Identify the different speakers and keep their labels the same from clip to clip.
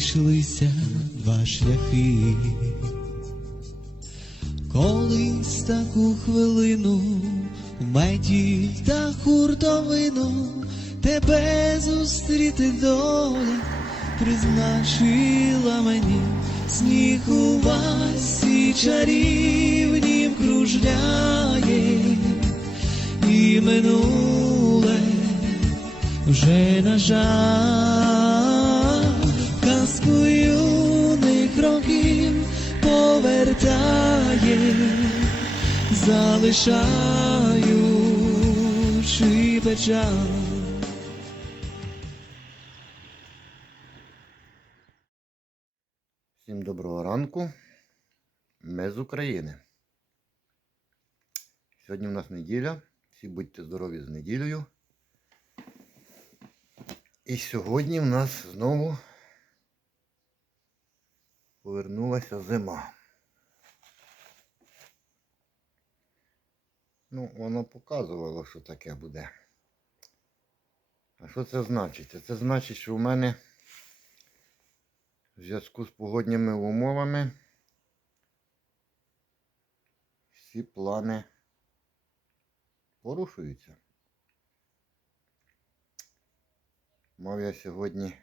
Speaker 1: зійшлися два шляхи. Колись таку хвилину в меті та хуртовину тебе зустріти доля призначила мені сніг у вас і чарівнім кружляє і минуле вже на жаль казку юних років повертає, залишаючи печаль.
Speaker 2: Всім доброго ранку. Ми з України. Сьогодні у нас неділя. Всі будьте здорові з неділею. І сьогодні в нас знову повернулася зима. Ну, воно показувало, що таке буде. А що це значить? Це значить, що в мене в зв'язку з погодніми умовами всі плани порушуються. Мав я сьогодні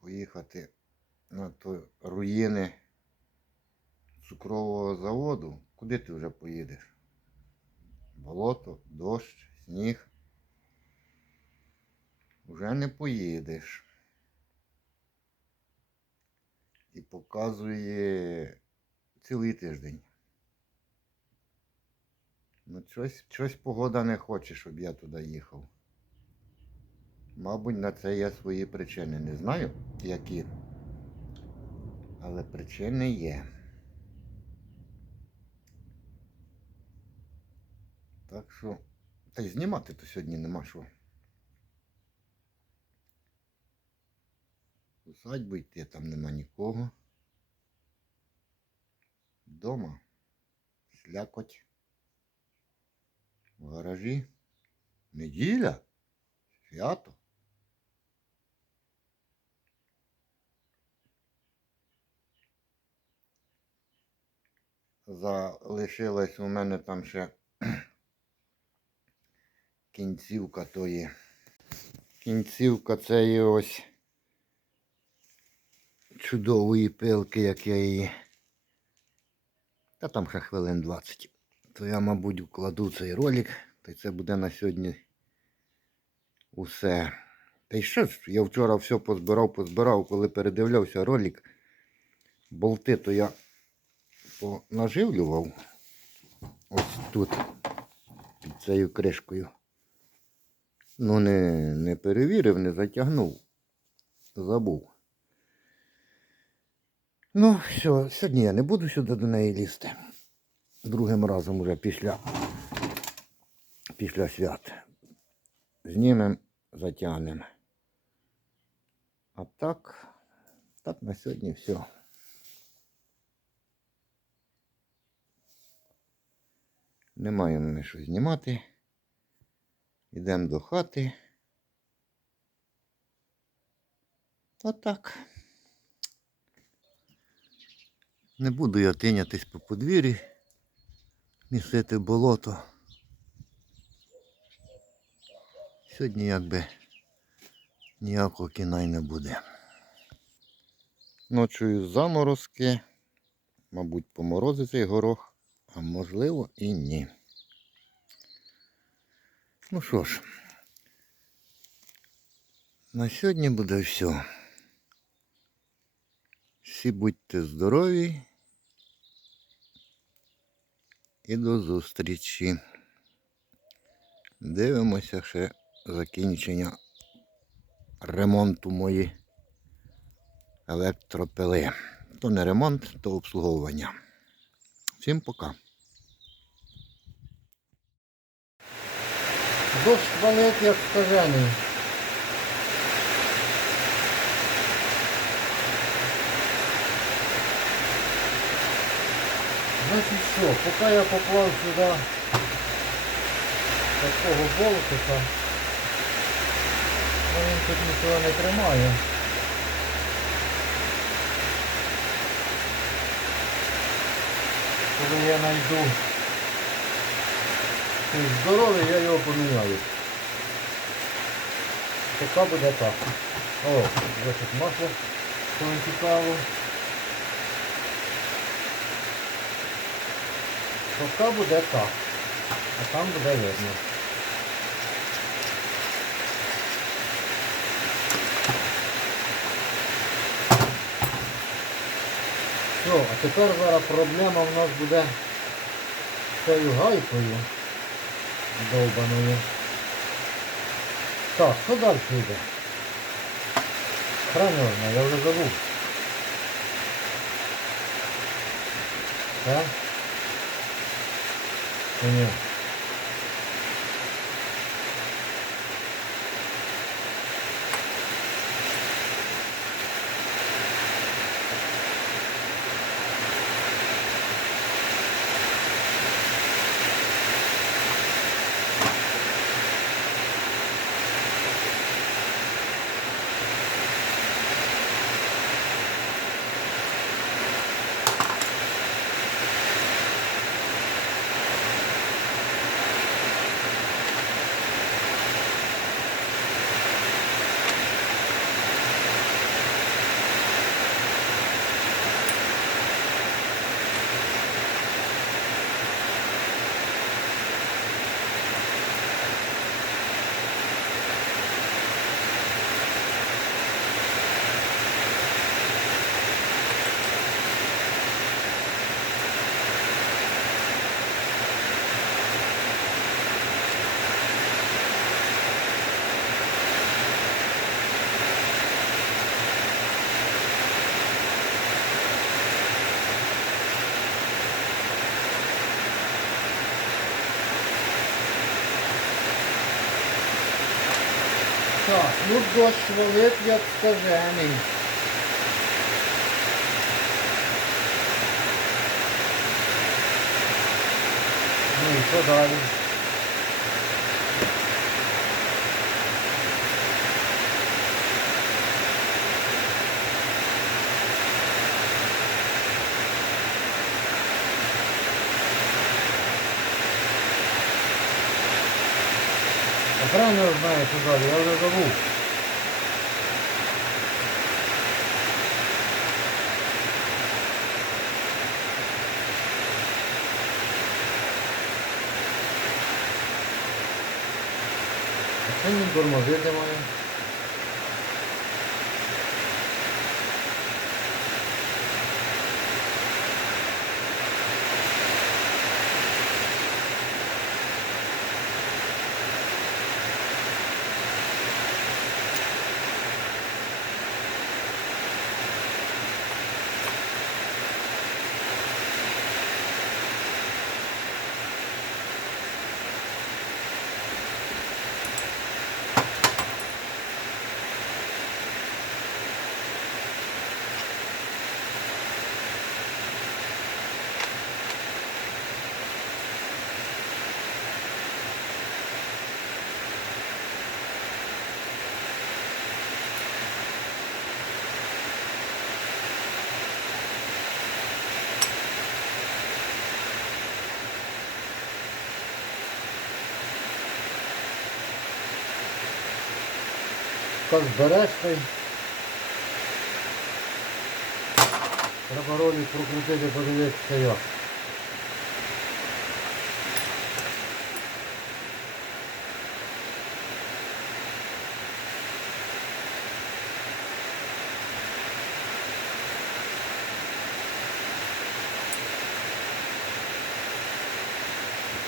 Speaker 2: поїхати на то руїни цукрового заводу. Куди ти вже поїдеш? Болото, дощ, сніг. Вже не поїдеш. І показує цілий тиждень. Ну, щось, щось погода не хоче, щоб я туди їхав. Мабуть, на це є свої причини. Не знаю, які. Але причини є. Так що. Та й знімати то сьогодні нема що. Усадьбу йти там нема нікого. Дома слякоть. В гаражі. Неділя. Свято. Залишилась у мене там ще кінцівка тої. Кінцівка цієї ось чудової пилки, як я її. Та там ще хвилин 20. То я, мабуть, вкладу цей ролик, та це буде на сьогодні усе. Та й що ж, я вчора все позбирав, позбирав, коли передивлявся ролик. Болти то я понаживлював ось тут, під цією кришкою. Ну, не, не перевірив, не затягнув. Забув. Ну, все, сьогодні я не буду сюди до неї лізти. Другим разом уже після, після свят. Знімемо, затягнемо. А так, так на сьогодні все. Немає в мене що знімати. Йдемо до хати. Отак. Не буду я тинятись по подвір'ї, місити болото. Сьогодні якби ніякого кіна й не буде. Ночою заморозки, мабуть, поморозить цей горох, а можливо і ні. Ну що ж, на сьогодні буде все. Всі будьте здорові і до зустрічі. Дивимося ще закінчення ремонту мої електропили. То не ремонт, то обслуговування. Всім пока. Дощ валить як скажений. Значить що, поки я поклав сюди такого болтика, він тут нічого не тримає. Коли я знайду здоровий, я його поміняю. Така буде так. О, тут масло, повитікало. Пока буде так. А там буде видно. Все, а тепер зараз проблема в нас буде з цією гайкою довбаною. Так, що далі йде? Хрен я вже забув. Так? Ні? Так, ну дощ валить, як скажений. Ну і що далі? А правильно знаю, що далі, я вже забув. А це він тормозити має. Так збереш той. Треба ролик прокрутити, подивитися як.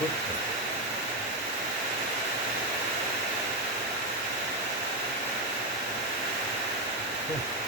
Speaker 2: Тут що? Yeah.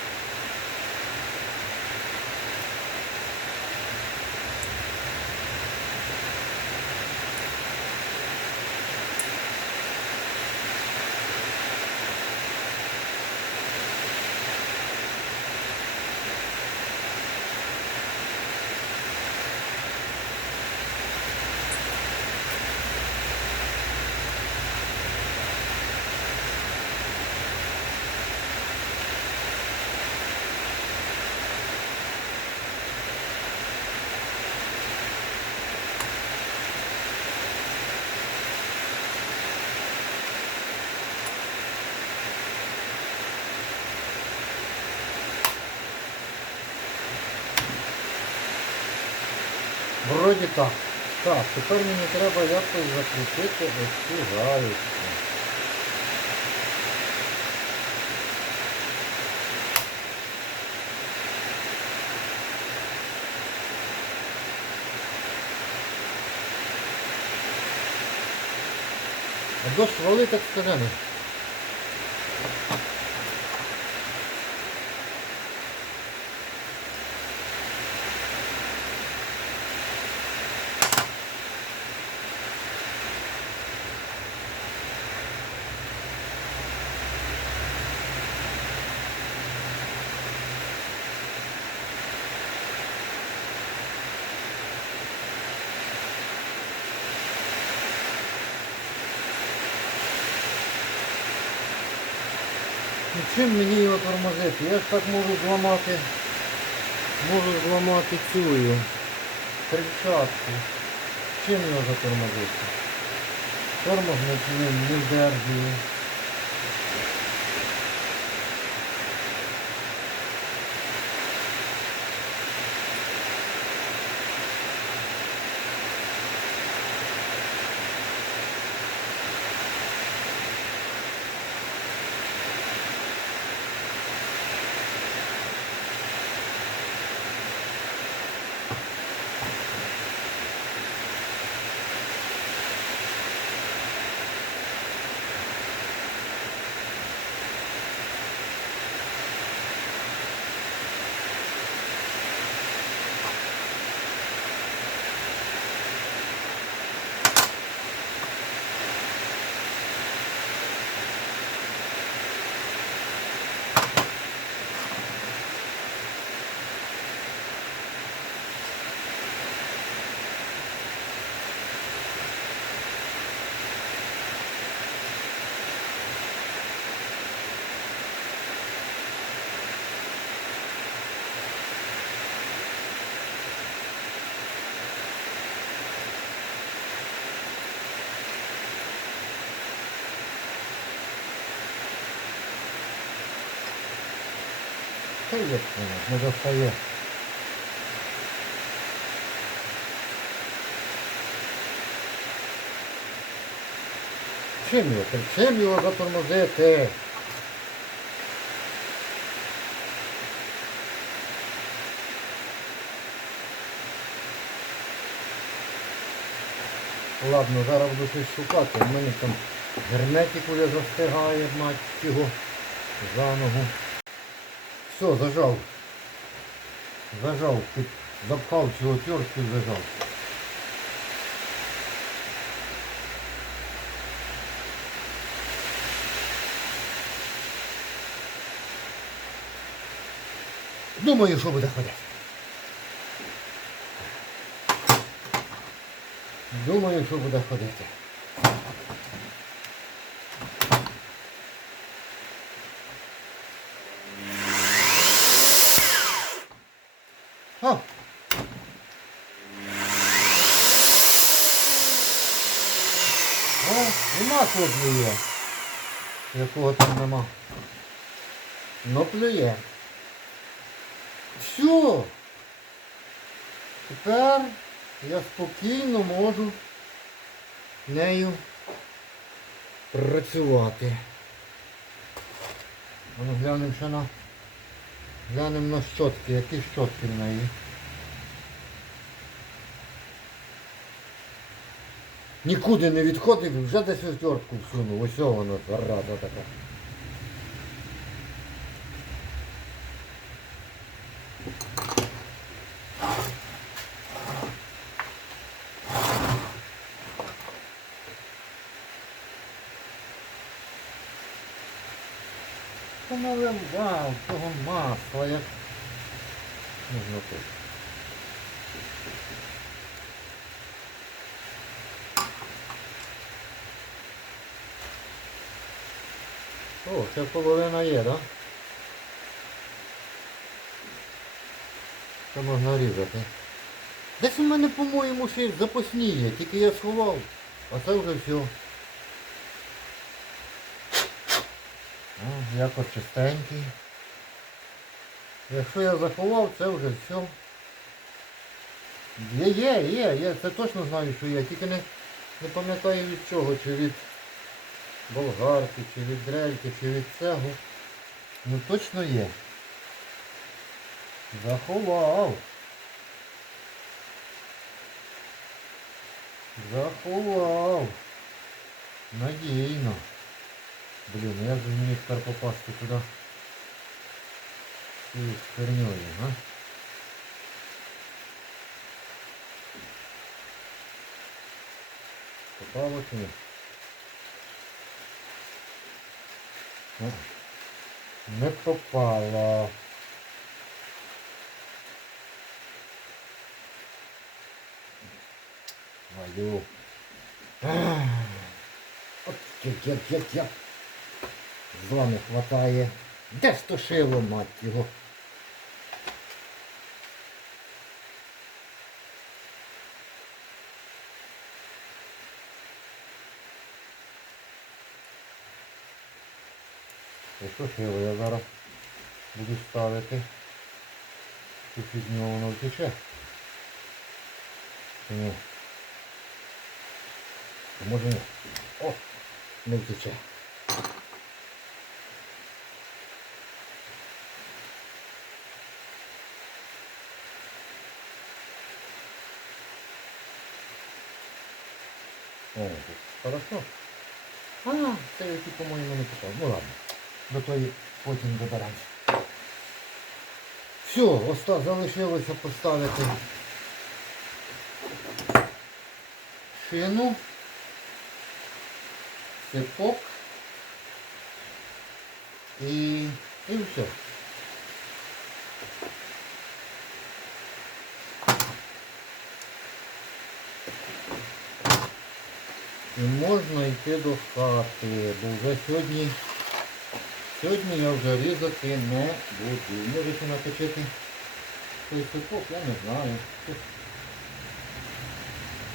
Speaker 2: вроді так. Так, тепер мені треба якось закрутити ось цю гаєчку. Дощ валить так скажений. Чим мені його тормозити? Я ж так можу зламати, можу зламати цю перчатку. Чим його затормозити? Тормоз не, не, не вдержує. Воно, не достає. Чим його? Чим його затормозити? Ладно, зараз буду щось шукати. У мене там герметик уже застигає, мать його, за ногу. Все, зажав. Зажав. Під, запхав цю отвертку і зажав. Думаю, що буде ходити. Думаю, що буде ходити. О! О, тут плює. Якого там нема. Ну плює. Все. Тепер я спокійно можу нею працювати. Ну, глянемо ще на глянемо на щотки, які щотки в неї. Нікуди не відходив, вже десь отвертку всунув. Ось воно, зараза така. Та наливав того масла, як можна тут. О, ще половина є, так? Да? Це можна різати. Десь у мене, по-моєму, ще запасні є, тільки я сховав, а це вже все. О, якось чистенький. Якщо я заховав, це вже все. Є, є, є, я це точно знаю, що є, тільки не, не пам'ятаю від чого, чи від болгарки, чи від дрельки, чи від цього. Ну точно є. Заховав. Заховав. Надійно. Блін, ну як же мені тепер попасти туди? Цією херньою, а? Попало чи? Не попала. Ах. От як, як, як. Зла не хватає. Де ж то шило, мать його? Це шило я зараз буду ставити. Тут від нього воно втече. А може ні? О, не втече. О, тут хорошо. А, це я ті, по-моєму, не попав. Ну ладно. До тої потім доберемось. Все, оста залишилося поставити шину, цепок і, і все. І можна йти до хати, бо вже сьогодні, сьогодні я вже різати не буду. Може ще наточити той сипок, я не знаю. Щось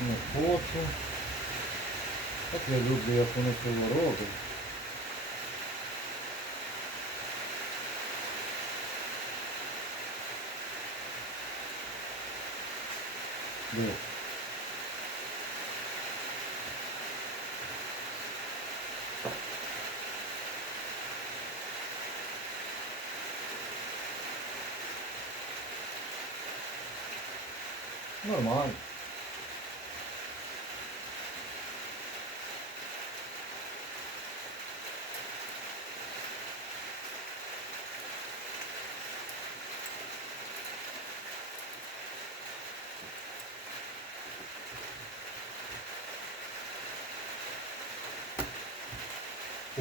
Speaker 2: Не хочу. Так я люблю, як воно цього робить. Дивись. Нормально.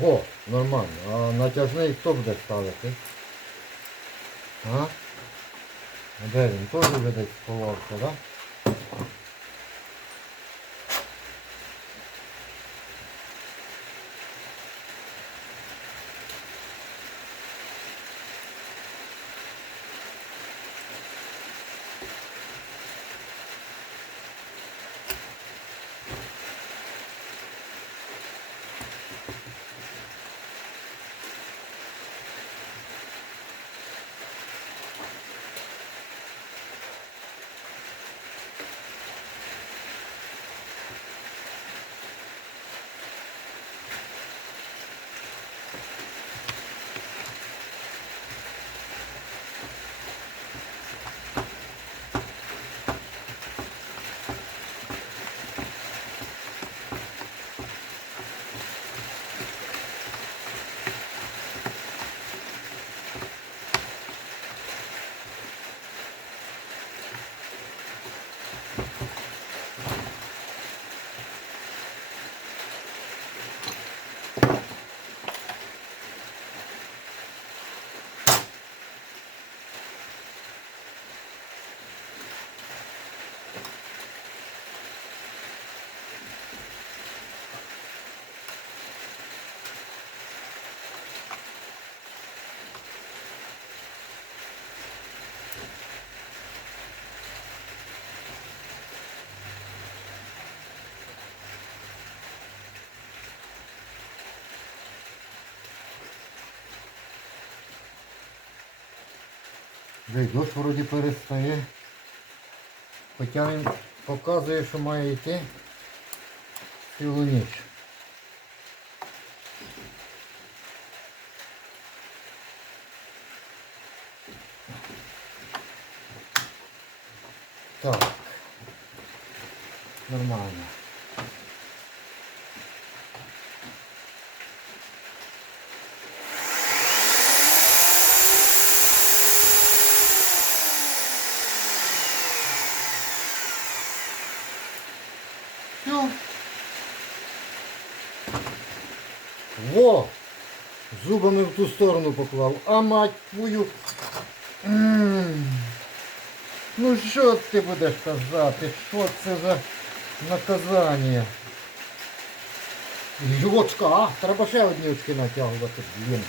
Speaker 2: О, нормально. А натяжний хто буде ставити? А? Де він теж вже сховався, так? Да? Й дощ вроді перестає. Хоча він показує, що має йти цілу ніч. Так. Нормально. Все. Во! Зубами в ту сторону поклав. А мать твою. Ну що ти будеш казати? Що це за наказання? Очка, а? Треба ще одні очки натягувати. Блін.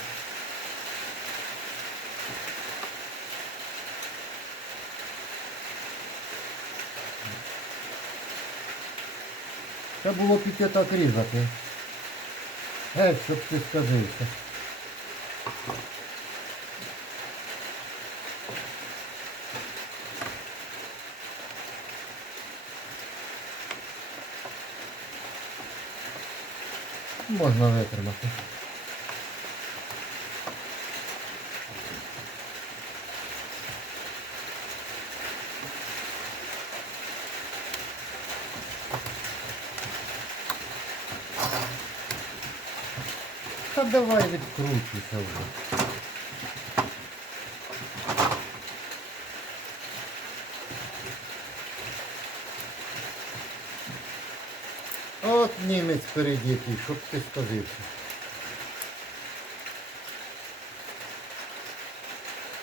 Speaker 2: Це було піти так різати. Геть, щоб ти сказився. Можна витримати. Давай відкручуйся вже. От німець впереді який, щоб ти сказився.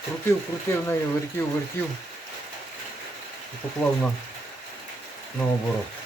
Speaker 2: Крутив, крутив нею, вертів, вертів і поклав на, на оборот.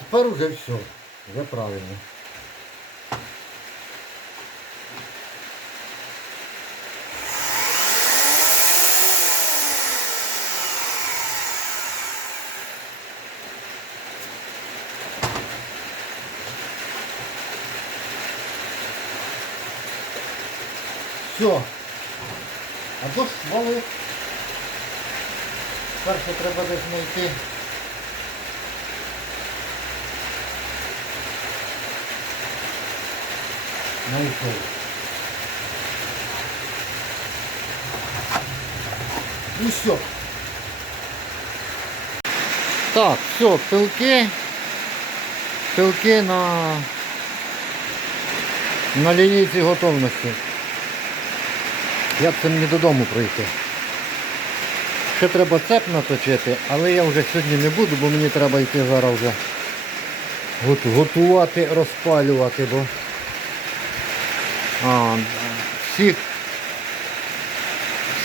Speaker 2: тепер уже все. Вже правильно. Все. А дощ валить. Перше треба десь знайти. Знайшов. Ну все. Так, все, пилки. Пилки на, на лінійці готовності. Як це мені додому пройти? Ще треба цеп наточити, але я вже сьогодні не буду, бо мені треба йти зараз вже готувати, розпалювати, бо всіх,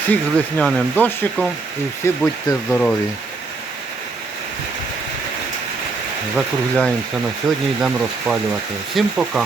Speaker 2: Всіх з весняним дощиком і всі будьте здорові. Закругляємося на сьогодні, йдемо розпалювати. Всім пока.